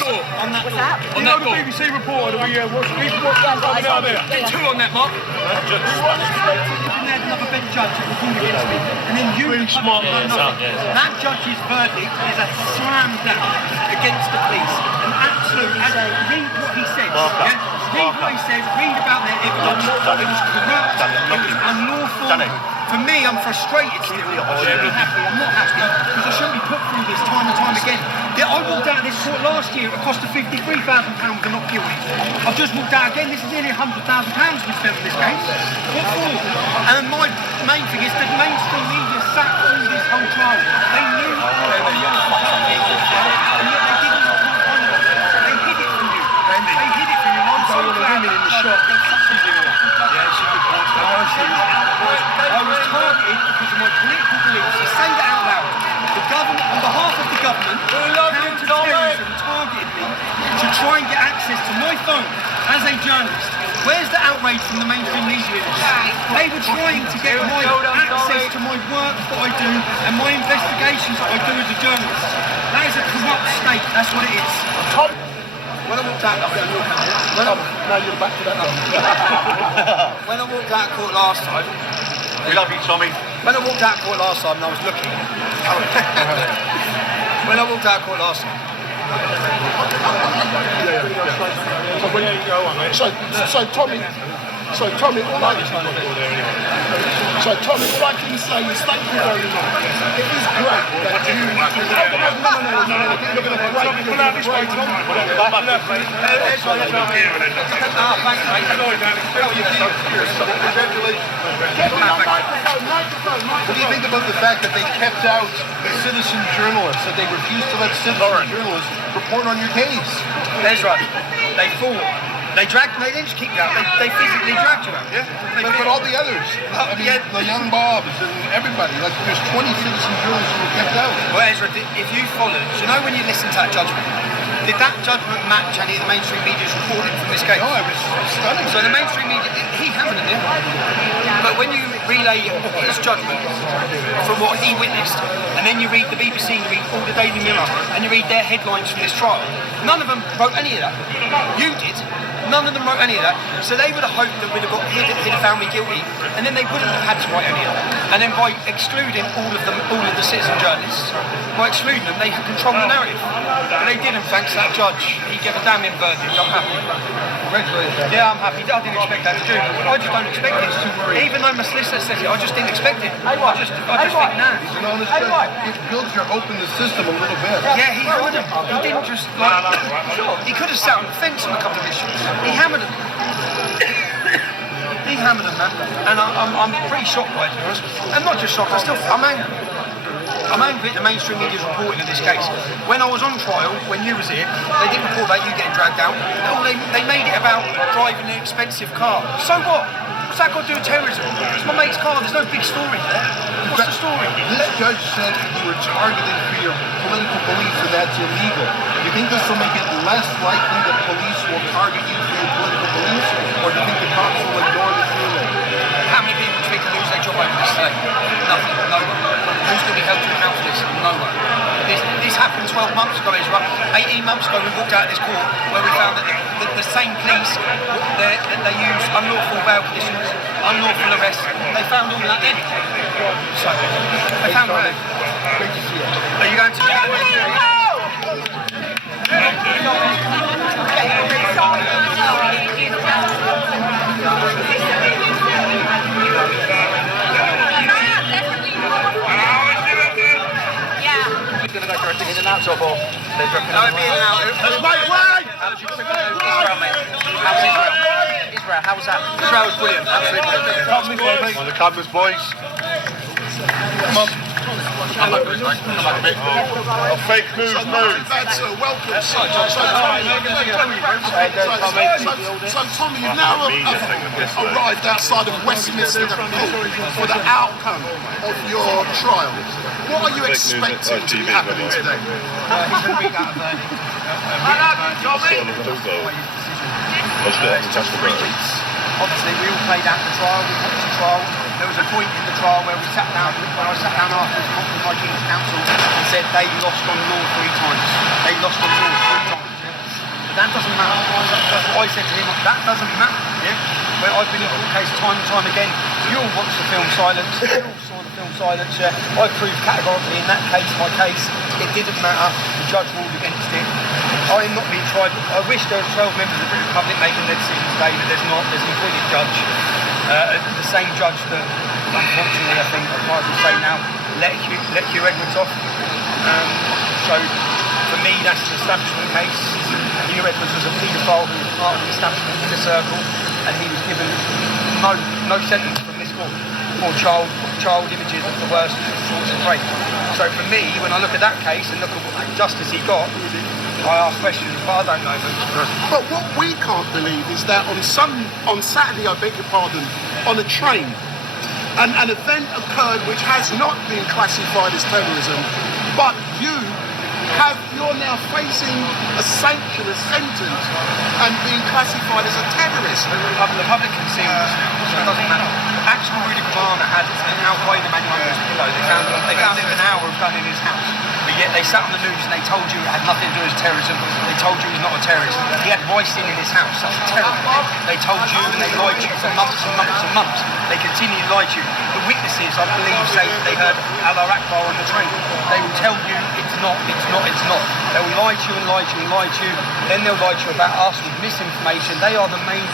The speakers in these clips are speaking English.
door. On that door. On that door. BBC reporter that we watched coming out there. Get two on that, Mark. Another bench judge that was ruled against me, and then you Really smart man, that judge's verdict is a slam down against the police. An absolute. Read what he said. Yeah? Read what he said. Read about their evidence. It was corrupt. It was unlawful. For me, I'm frustrated still. I shouldn't be happy. I'm not happy because I shouldn't be put through this time and time again. I walked out of this court last year. It cost £53,000 for not guilty. I've just walked out again. This is nearly £100,000 we spent on this case. What for? And my main thing is the mainstream media sat through this whole trial. They knew and yet they didn't report on it. They hid it from you. They hid it from you. I'm so glad. In the shop. I was targeted because of my political beliefs. I say that out loud. The government, on behalf of the government, counter-terrorism targeted me to try and get access to my phone as a journalist. Where's the outrage from the mainstream media in this? They were trying to get my access to my work that I do and my investigations that I do as a journalist. That is a corrupt state. That's what it is. When I walked out, Now you're back to that. when I walked out of court last time, We love you, Tommy. when I walked out of court last time, and I was looking. When I walked out of court last time. So Tommy, all I can say is thank you very much. It is great that you. What do you think about the fact that they kept out the citizen journalists, that they refused to let citizen journalists report on your case? That's right. They fought. They didn't just kick you out. They physically dragged you out. Yeah. But all the others, the young Bobs and everybody, like there's 20 citizen journalists who were kept out. Well, Ezra, if you followed, when you listened to that judgment, did that judgment match any of the mainstream media's reporting from this case? No, it was stunning. So the mainstream media, he hammered it, but when you relay his judgment from what he witnessed, and then you read the BBC, you read all the Daily Mirror, and you read their headlines from this trial, none of them wrote any of that. You did. None of them wrote any of that. So they would have hoped that he'd have found me guilty, and then they wouldn't have had to write any of that. And then by excluding all of the citizen journalists, by excluding them, they had control the narrative. But they didn't, thanks to that judge. He gave a damn in verdict. I'm happy. Congratulations. Yeah, I'm happy. I didn't expect that to do. I just don't expect it. Even though my solicitor says it, I just didn't expect it. I just think, nah. He's an honest judge. It builds your hope in the system a little bit. Yeah, he hammered him. He didn't just he could have sat on the fence on a couple of issues. He hammered him. He hammered him, man. And I'm pretty shocked by it, to be honest. I'm not just shocked, I'm angry. I'm angry at the mainstream media's reporting of this case. When I was on trial, when you was here, they didn't report about you getting dragged out. No, they made it about driving an expensive car. So what? What's that got to do with terrorism? It's my mate's car, there's no big story there. What's the story? This judge said you were targeted for your political beliefs and that's illegal. Do you think this will make it less likely that police will target you for your political beliefs? Or do you think the cops will ignore this ruling? How many people do you think will lose their job over this today? Nothing. No one. Who's going to be held to account for this? No one. This happened 12 months ago, Ezra. 18 months ago, we walked out of this court where we found that the same police, they use unlawful bail conditions, unlawful arrests. They found all that then. So, they found all that. Great to see you. Are you going to... Going to go for in and out, so far. They're dropping No, be in and out. That's my way! How was Israel, mate? How was Israel? Israel, how was that? Israel was brilliant. Absolutely brilliant. On the campus, boys. Come on. Come back a bit. Fake news, move. Welcome. So Tommy, you've now arrived outside of Westminster Court for the outcome of your trial. What are you expecting to be happening today? He's going to read out a verdict. Just 3 weeks. Obviously, we all played out the trial. We watched the trial. There was a point in the trial where we sat down, when I sat down afterwards with my King's Counsel and said they lost on law 3 times. They lost on law 3 times. But that doesn't matter. I said to him, that doesn't matter. Yeah? Where I've been in court case time and time again. You all watched the film Silence. You all saw the film Silence. Yeah? I proved categorically in that case, my case, it didn't matter. The judge ruled against it. I am not being tried. I wish there were 12 members of the British public making their decision today, but there's not. There's an appointed judge. The same judge that, unfortunately, I think I might as well say now, let Hugh Edwards off. So, for me, that's an establishment case. Hugh Edwards was a paedophile who was part of the establishment in the circle, and he was given no sentence from this court for child images of the worst sorts of rape. So, for me, when I look at that case and look at what justice he got, I ask questions, but I don't know. But what we can't believe is that on Saturday, I beg your pardon, on a train, an event occurred which has not been classified as terrorism, but you're now facing a sanction, a sentence, and being classified as a terrorist. The public can see all this now, so it doesn't matter. Actual Rudy Gavana had an Al-Qaeda manual on his pillow. They found it an hour of gun in his house. But yet they sat on the news and they told you it had nothing to do with terrorism. They told you he's not a terrorist. He had ricin in his house. That's terrible. They told you and they lied to you for months and months and months. They continued to lie to you. The witnesses, I believe, say that they heard Allah Akbar on the train. They will tell you it's not. They will lie to you and lie to you and lie to you. Then they'll lie to you about us with misinformation. They are the main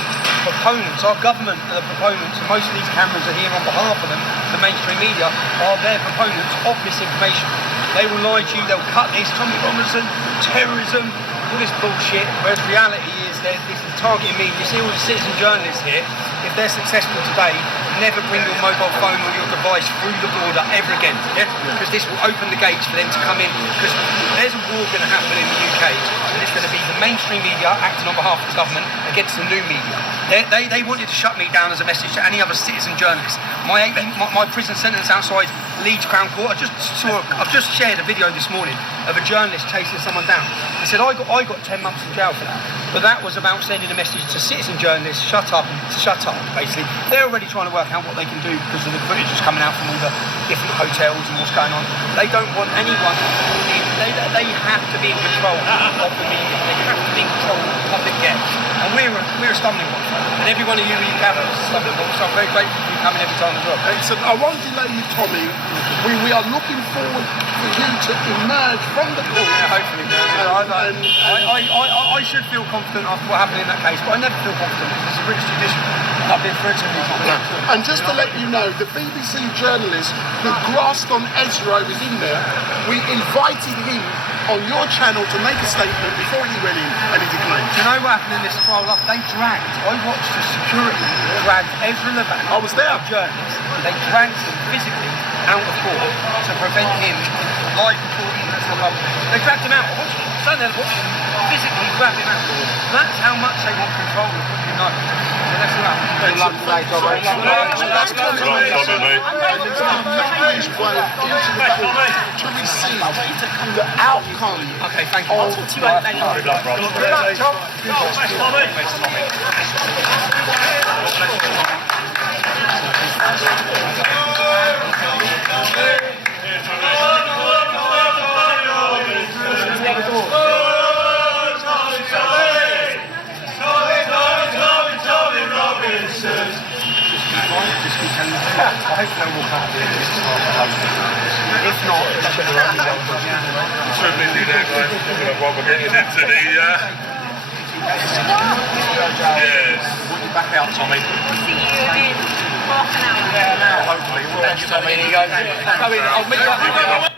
proponents. Our government are the proponents, and most of these cameras are here on behalf of them. The mainstream media are their proponents of misinformation. They will lie to you, they'll cut this, Tommy Robinson, terrorism, all this bullshit, whereas reality is that this is targeting me. You see all the citizen journalists here, if they're successful today, never bring your mobile phone or your device through the border ever again, yeah? Because this will open the gates for them to come in, because there's a war going to happen in the UK, and it's going to be the mainstream media acting on behalf of the government against the new media. They wanted to shut me down as a message to any other citizen journalist. My prison sentence outside Leeds Crown Court, I've just shared a video this morning of a journalist chasing someone down. I said I got 10 months in jail for that. But that was about sending a message to citizen journalists, shut up, basically. They're already trying to work out what they can do because of the footage that's coming out from all the different hotels and what's going on. They don't want anyone, they have to be in control of the media. They have to be in control of the public gets. And we're a stumbling block. And every one of you gather is a stumbling block, so I'm very grateful for you coming every time as well. Excellent. I won't delay you, Tommy. We are looking forward for you to emerge from the court. Yeah, hopefully. I should feel confident after what happened in that case, but I never feel confident. It's a British judiciary. I've been through it so many times. And just to let you know, the BBC journalist who grasped on Ezra was in there. We invited him on your channel to make a statement before he went in, and he declined. Do you know what happened in this trial? I watched the security drag Ezra Levant. I was there. Journalist. They dragged him physically out of court to prevent him live reporting to the public. They dragged him out. I watched him. Stand there and watch him physically grab him out. That's how much they want control of what you know. So let's go out. Good luck today, Tom. That's coming to receive the outcome. Okay, thank you. I'll talk to you later. Good luck, Rob. Good luck, Tom. I hope no more come to If not, too busy there, guys. While we're getting into the yes. Back out, Tommy. We'll see you in half an hour. Yeah, now hopefully. Thanks, Tommy. Here you go. Come in. I'll meet you up.